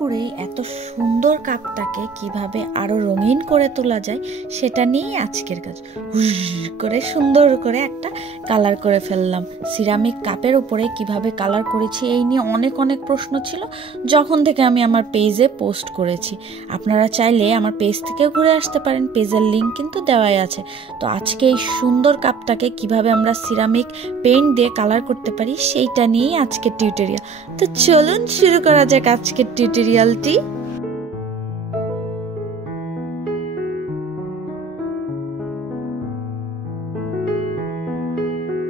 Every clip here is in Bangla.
করে এত সুন্দর কাপটাকে কিভাবে আরো রঙিন করে তোলা যায় সেটা নিয়েই আজকের কাজ। করে সুন্দর করে একটা কালার করে ফেললাম। সিরামিক কাপের উপরে কিভাবে কালার করেছি এই নিয়ে অনেক প্রশ্ন ছিল যখন থেকে আমি আমার পেজে পোস্ট করেছি। আপনারা চাইলে আমার পেজ থেকেও ঘুরে আসতে পারেন, পেজের লিঙ্ক কিন্তু দেওয়াই আছে। তো আজকে এই সুন্দর কাপটাকে কিভাবে আমরা সিরামিক পেইন্ট দিয়ে কালার করতে পারি সেইটা নিয়েই আজকের টিউটোরিয়াল। তো চলুন শুরু করা যাক আজকের টিউটোরিয়ালটি।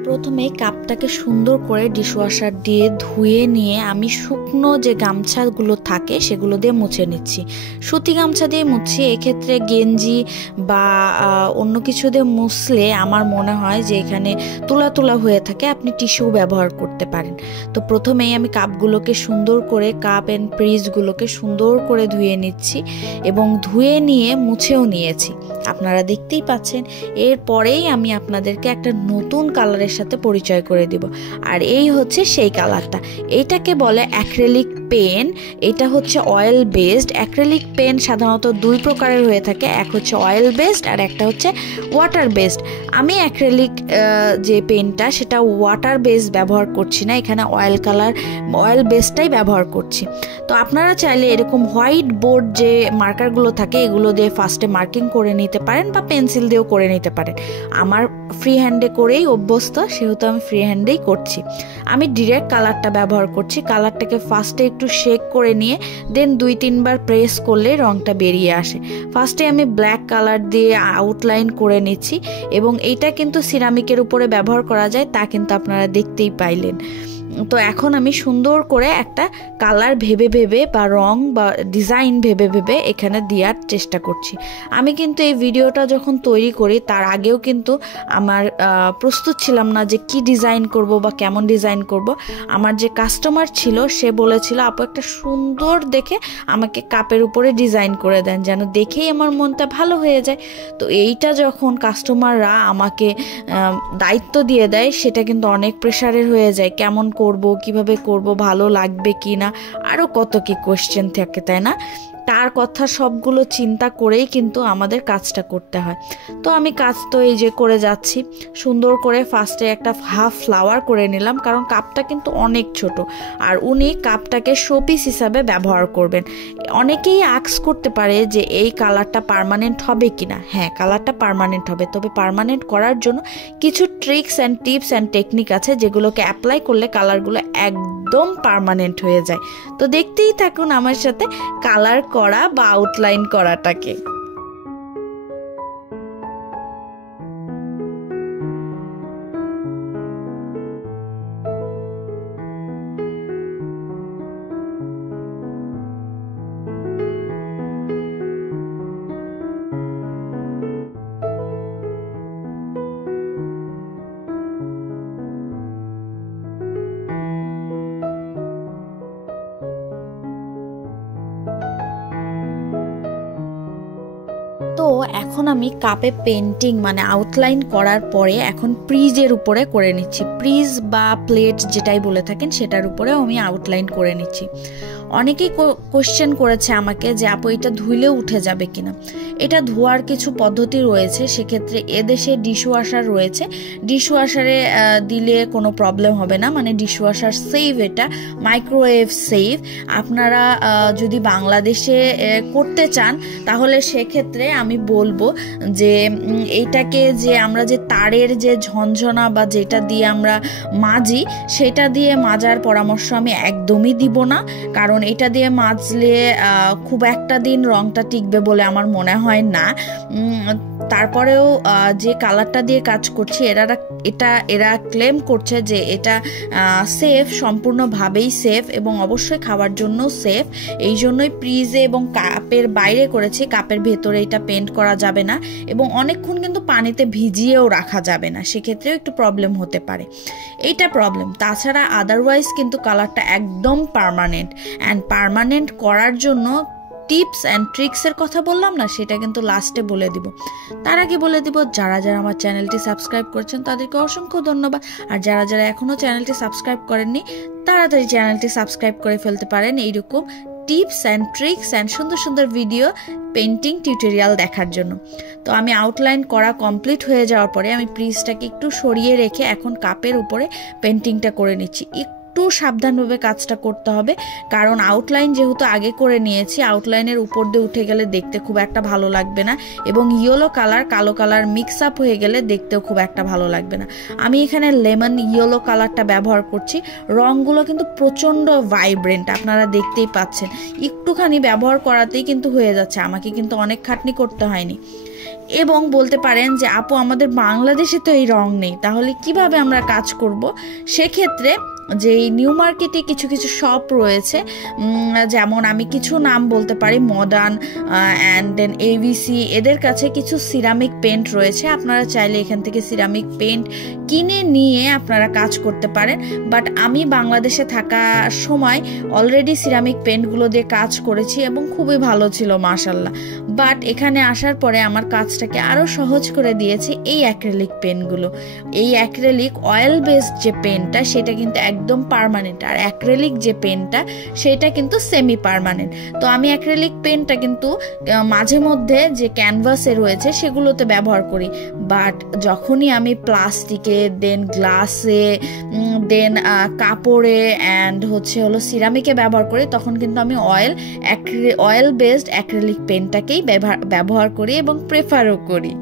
প্রথমে কাপটাকে সুন্দর করে ডিশওয়াশার দিয়ে ধুয়ে নিয়ে আমি শুকনো যে গামছাগুলো থাকে সেগুলো দিয়ে মুছে নিচ্ছি। সুতি গামছা দিয়ে মুছছি, এক্ষেত্রে গেঞ্জি বা অন্য কিছু দিয়ে মুছলে আমার মনে হয় যে এখানে তোলা হয়ে থাকে, আপনি টিস্যু ব্যবহার করতে পারেন। তো প্রথমেই আমি কাপগুলোকে সুন্দর করে কাপ অ্যান্ড পিসগুলোকে সুন্দর করে ধুয়ে নিচ্ছি এবং ধুয়ে নিয়ে মুছেও নিয়েছি, আপনারা দেখতেই পাচ্ছেন। এরপরেই আমি আপনাদেরকে একটা নতুন কালারের সাথে পরিচয় করে দিব, আর এই হচ্ছে সেই কালারটা। এটাকে বলে অ্যাক্রিলিক পেন। এটা হচ্ছে অয়েল বেসড। অ্যাক্রিলিক পেন সাধারণত দুই প্রকারের হয়ে থাকে, এক হচ্ছে অয়েল বেসড আর একটা হচ্ছে ওয়াটার বেসড। আমি অ্যাক্রিলিক যে পেনটা সেটা ওয়াটার বেসড ব্যবহার করছি না, এখানে অয়েল বেসডটাই ব্যবহার করছি। তো আপনারা চাইলে এরকম হোয়াইট বোর্ড যে মার্কারগুলো থাকে এগুলো দিয়ে ফার্স্টে মার্কিং করে নিতে পারেন বা পেন্সিল দিয়েও করে নিতে পারেন। আমার ফ্রি হ্যান্ডে করেই অভ্যস্ত, সেহেতু আমি ফ্রি হ্যান্ডেই করছি। আমি ডিরেক্ট কালারটা ব্যবহার করছি। কালারটাকে ফার্স্টে একটু শেক করে নিয়ে দেন 2-3 বার প্রেস করলে রংটা বেরিয়ে আসে। ফার্স্টে আমি ব্ল্যাক কালার দিয়ে আউটলাইন করে নিচ্ছি এবং এইটা কিন্তু সিরামিকের উপরে ব্যবহার করা যায়, তা কিন্তু আপনারা দেখতেই পাইলেন। তো এখন আমি সুন্দর করে একটা কালার ভেবে বা রং বা ডিজাইন ভেবে এখানে দেওয়ার চেষ্টা করছি। আমি কিন্তু এই ভিডিওটা যখন তৈরি করি তার আগেও কিন্তু আমার প্রস্তুত ছিলাম না যে কি ডিজাইন করব বা কেমন ডিজাইন করব। আমার যে কাস্টমার ছিল সে বলেছিল, আপু একটা সুন্দর দেখে আমাকে কাপের উপরে ডিজাইন করে দেন, যেন দেখেই আমার মনটা ভালো হয়ে যায়। তো এইটা যখন কাস্টমাররা আমাকে দায়িত্ব দিয়ে দেয় সেটা কিন্তু অনেক প্রেশারের হয়ে যায়। কেমন করব, কিভাবে করব, ভালো লাগবে কি না, আরও কত কি কোয়েশ্চেন থাকে, তাই না? তার কথা সবগুলো চিন্তা করেই কিন্তু আমাদের কাজটা করতে হয়। তো আমি কাজ তো এই যে করে যাচ্ছি, সুন্দর করে ফার্স্টে একটা হাফ ফ্লাওয়ার করে নিলাম, কারণ কাপটা কিন্তু অনেক ছোট আর উনি কাপটাকে শোপিস হিসাবে ব্যবহার করবেন। অনেকেই আস্ক করতে পারে যে এই কালারটা পার্মানেন্ট হবে কিনা। হ্যাঁ, কালারটা পার্মানেন্ট হবে, তবে পার্মানেন্ট করার জন্য কিছু tricks and tips and technique আছে যেগুলোকে অ্যাপ্লাই করলে কালারগুলো একদম পার্মানেন্ট হয়ে যায়। তো দেখতেই থাকুন আমার সাথে কালার করা বা আউটলাইন করাটাকে। তো এখন আমি কাপে পেন্টিং মানে আউটলাইন করার পরে এখন প্রিজের উপরে করে নিচ্ছি। প্রিজ বা প্লেট যেটাই বলে থাকেন সেটার উপরেও আমি আউটলাইন করে নিচ্ছি। অনেকেই কোশ্চেন করেছে আমাকে যে আপু এটা ধুইলে উঠে যাবে কিনা। এটা ধোয়ার কিছু পদ্ধতি রয়েছে, সেক্ষেত্রে এদেশে ডিশওয়াশার রয়েছে, ডিশওয়াশারে দিলে কোনো প্রবলেম হবে না, মানে ডিশওয়াশার সেভ, এটা মাইক্রোওয়েভ সেভ। আপনারা যদি বাংলাদেশে করতে চান তাহলে সেক্ষেত্রে আমি বলবো যে এইটাকে যে আমরা যে তারের যে ঝনঝনা বা যেটা দিয়ে আমরা মাজি সেটা দিয়ে মাজার পরামর্শ আমি একদমই দিব না, কারণ এটা দিয়ে মাজলে খুব একটা দিন রংটা টিকবে বলে আমার মনে হয় না। তারপরেও যে কালারটা দিয়ে কাজ করছি এরা ক্লেম করছে যে এটা সেফ, সম্পূর্ণভাবেই সেফ এবং অবশ্যই খাওয়ার জন্য সেফ। এই জন্যই প্রিজে এবং কাপের বাইরে করেছি, কাপের ভেতরে এটা পেন্ট করা যাবে না এবং অনেকক্ষণ কিন্তু পানিতে ভিজিয়েও রাখা যাবে না, সেক্ষেত্রেও একটু প্রবলেম হতে পারে, এইটা প্রবলেম। তাছাড়া আদারওয়াইজ কিন্তু কালারটা একদম পার্মানেন্ট। অ্যান্ড পার্মানেন্ট করার জন্য টিপস অ্যান্ড ট্রিক্সের কথা বললাম না, সেটা কিন্তু লাস্টে বলে দিব। তার আগে বলে দিব, যারা আমার চ্যানেলটি সাবস্ক্রাইব করেছেন তাদেরকে অসংখ্য ধন্যবাদ, আর যারা এখনও চ্যানেলটি সাবস্ক্রাইব করেননি তাড়াতাড়ি চ্যানেলটি সাবস্ক্রাইব করে ফেলতে পারেন এইরকম টিপস অ্যান্ড ট্রিক্স অ্যান্ড সুন্দর সুন্দর ভিডিও পেন্টিং টিউটোরিয়াল দেখার জন্য। তো আমি আউটলাইন করা কমপ্লিট হয়ে যাওয়ার পরে আমি প্রিজটাকে একটু সরিয়ে রেখে এখন কাপের উপরে পেন্টিংটা করে নিচ্ছি। একটু সাবধানভাবে কাজটা করতে হবে, কারণ আউটলাইন যেহেতু আগে করে নিয়েছি, আউটলাইনের উপর দিয়ে উঠে গেলে দেখতে খুব একটা ভালো লাগবে না, এবং ইয়েলো কালার কালো কালার মিক্স আপ হয়ে গেলে দেখতেও খুব একটা ভালো লাগবে না। আমি এখানে লেমন ইয়েলো কালারটা ব্যবহার করছি। রঙগুলো কিন্তু প্রচণ্ড ভাইব্রেন্ট, আপনারা দেখতেই পাচ্ছেন। একটুখানি ব্যবহার করাতেই কিন্তু হয়ে যাচ্ছে, আমাকে কিন্তু অনেক খাটনি করতে হয়নি। এবং বলতে পারেন যে আপু আমাদের বাংলাদেশে তো এই রং নেই, তাহলে কিভাবে আমরা কাজ করব? সেক্ষেত্রে যে নিউ মার্কেটে কিছু কিছু শপ রয়েছে, যেমন আমি কিছু নাম বলতে পারি, মডার্ন অ্যান্ড দেন এভিসি, এদের কাছে কিছু সিরামিক পেন্ট রয়েছে। আপনারা চাইলে এখান থেকে সিরামিক পেন্ট কিনে নিয়ে আপনারা কাজ করতে পারেন। বাট আমি বাংলাদেশে থাকার সময় অলরেডি সিরামিক পেন্টগুলো দিয়ে কাজ করেছি এবং খুবই ভালো ছিল মাশাল্লাহ। বাট এখানে আসার পরে আমার কাজটাকে আরও সহজ করে দিয়েছে এই অ্যাক্রিলিক পেনগুলো। এই অ্যাক্রিলিক অয়েল বেসড যে পেনটা সেটা কিন্তু একদম পার্মানেন্ট, আর অ্যাক্রিলিক যে পেনটা সেটা কিন্তু সেমি পার্মানেন্ট। তো আমি অ্যাক্রিলিক পেনটা কিন্তু মাঝে মধ্যে যে ক্যানভাসে রয়েছে সেগুলোতে ব্যবহার করি, বাট যখনই আমি প্লাস্টিকে, দেন গ্লাসে, দেন কাপড়ে অ্যান্ড হলো সিরামিকে ব্যবহার করি, তখন কিন্তু আমি অয়েল বেসড অ্যাক্রিলিক পেনটাকেই ব্যবহার করি এবং প্রেফারও করি।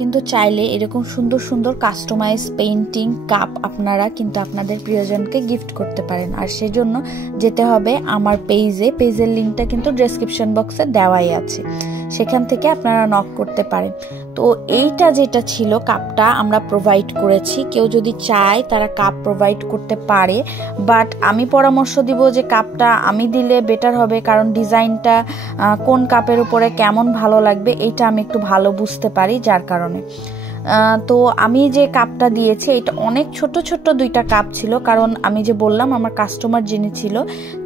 কিন্তু চাইলে এরকম সুন্দর সুন্দর কাস্টমাইজ পেইন্টিং কাপ আপনারা কিন্তু আপনাদের প্রিয়জনকে গিফট করতে পারেন। আর সেজন্য যেতে হবে আমার পেজের লিঙ্কটা কিন্তু ডেসক্রিপশন বক্সে দেওয়াই আছে, সেখান থেকে আপনারা নক করতে পারেন। তো এইটা যেটা ছিল কাপটা আমরা প্রোভাইড করেছি, কেউ যদি চায় তারা কাপ প্রোভাইড করতে পারে, বাট আমি পরামর্শ দিব যে কাপটা আমি দিলে বেটার হবে, কারণ ডিজাইনটা কোন কাপের উপরে কেমন ভালো লাগবে এইটা আমি একটু ভালো বুঝতে পারি, যার কারণে তো আমি যে কাপটা দিয়েছি এটা অনেক ছোট ছোট দুইটা কাপ ছিল, কারণ আমি যে বললাম আমার কাস্টমার যিনি ছিল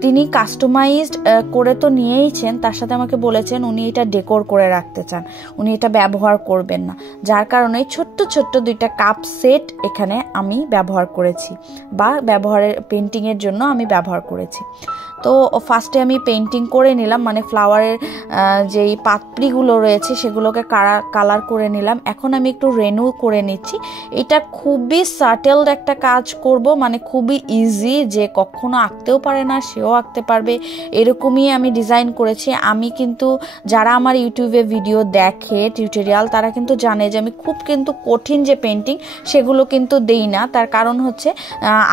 তিনি কাস্টমাইজড করে তো নিয়েইছেন, তার সাথে আমাকে বলেছেন উনি এটা ডেকোর করে রাখতে চান, উনি এটা ব্যবহার করবেন না, যার কারণে ছোট্ট ছোট্ট দুইটা কাপ সেট এখানে আমি ব্যবহার করেছি বা পেন্টিংয়ের জন্য আমি ব্যবহার করেছি। তো ফার্স্টে আমি পেন্টিং করে নিলাম, মানে ফ্লাওয়ারের যেই পাপড়িগুলো রয়েছে সেগুলোকে কালার করে নিলাম। এখন আমি একটু রেনু করে নিচ্ছি। এটা খুবই সাটেলড একটা কাজ করব, মানে খুবই ইজি, যে কখনো আঁকতেও পারে না সেও আঁকতে পারবে, এরকমই আমি ডিজাইন করেছি। আমি কিন্তু যারা আমার ইউটিউবে ভিডিও দেখে টিউটোরিয়াল, তারা কিন্তু জানে যে আমি খুব কিন্তু কঠিন যে পেন্টিং সেগুলো কিন্তু দেই না। তার কারণ হচ্ছে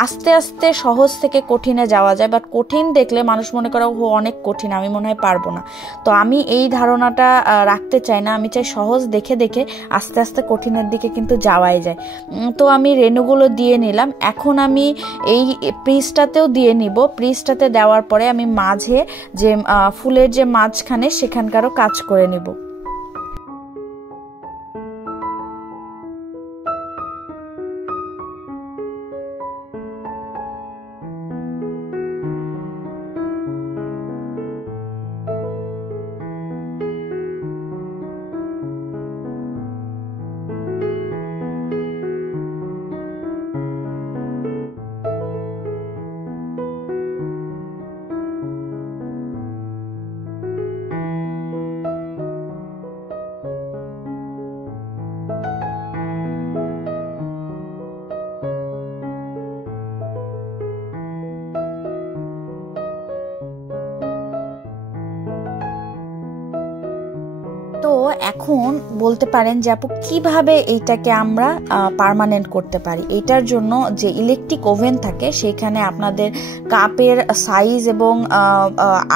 আস্তে আস্তে সহজ থেকে কঠিনে যাওয়া যায়, বাট কঠিন দেখলে মানুষ মনে করে ও অনেক কঠিন, আমি মনে হয় পারবো না। তো আমি এই ধারণাটা রাখতে চাই না, আমি চাই সহজ দেখে দেখে আস্তে আস্তে কঠিনের দিকে কিন্তু যাওয়াই যায়। তো আমি রেনুগুলো দিয়ে নিলাম। এখন আমি এই পিসটাতেও দিয়ে নিব। পিসটাতে দেওয়ার পরে আমি মাঝে যে ফুলের যে মাঝখানে সেখানকারও কাজ করে নিব। তো এখন বলতে পারেন যে আপু কিভাবে এইটাকে আমরা পার্মানেন্ট করতে পারি। এটার জন্য যে ইলেকট্রিক ওভেন থাকে সেখানে আপনাদের কাপের সাইজ এবং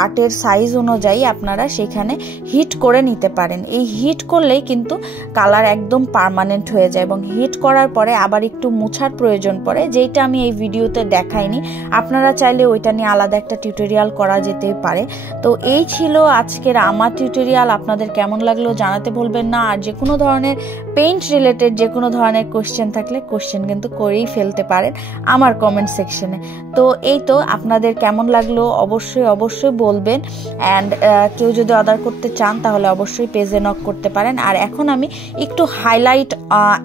আর্টের সাইজ অনুযায়ী আপনারা সেখানে হিট করে নিতে পারেন। এই হিট করলেই কিন্তু কালার একদম পার্মানেন্ট হয়ে যায়, এবং হিট করার পরে আবার একটু মোছার প্রয়োজন পড়ে, যেটা আমি এই ভিডিওতে দেখাইনি। আপনারা চাইলে ওইটা নিয়ে আলাদা একটা টিউটোরিয়াল করা যেতে পারে। তো এই ছিল আজকের আমার টিউটোরিয়াল। আপনাদের কেমন লাগলো জানাতে ভুলবেন না। আর যে কোনো ধরনের পেইন্ট রিলেটেড যে কোনো ধরনের কোশ্চেন থাকলে কোশ্চেন কিন্তু করেই ফেলতে পারেন আমার কমেন্ট সেকশনে। তো এই তো, আপনাদের কেমন লাগলো অবশ্যই অবশ্যই বলবেন। অ্যান্ড কেউ যদি অর্ডার করতে চান তাহলে অবশ্যই পেজে নক করতে পারেন। আর এখন আমি একটু হাইলাইট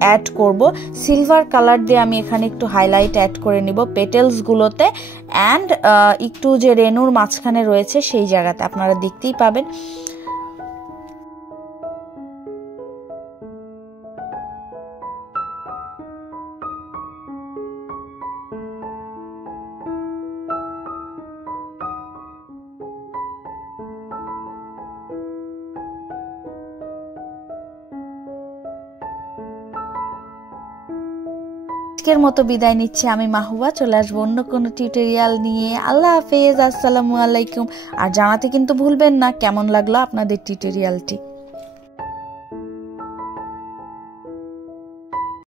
অ্যাড করব, সিলভার কালার দিয়ে আমি এখানে একটু হাইলাইট অ্যাড করে নিব পেটেলসগুলোতে, অ্যান্ড একটু যে রেনুর মাঝখানে রয়েছে সেই জায়গাতে আপনারা দেখতেই পাবেন। আজকের মতো বিদায় নিচ্ছি আমি মাহুয়া। চলে আসবো অন্য কোনো টিউটোরিয়াল নিয়ে। আল্লাহ হাফেজ, আসসালামু আলাইকুম। আর জানাতে কিন্তু ভুলবেন না কেমন লাগলো আপনাদের টিউটোরিয়ালটি।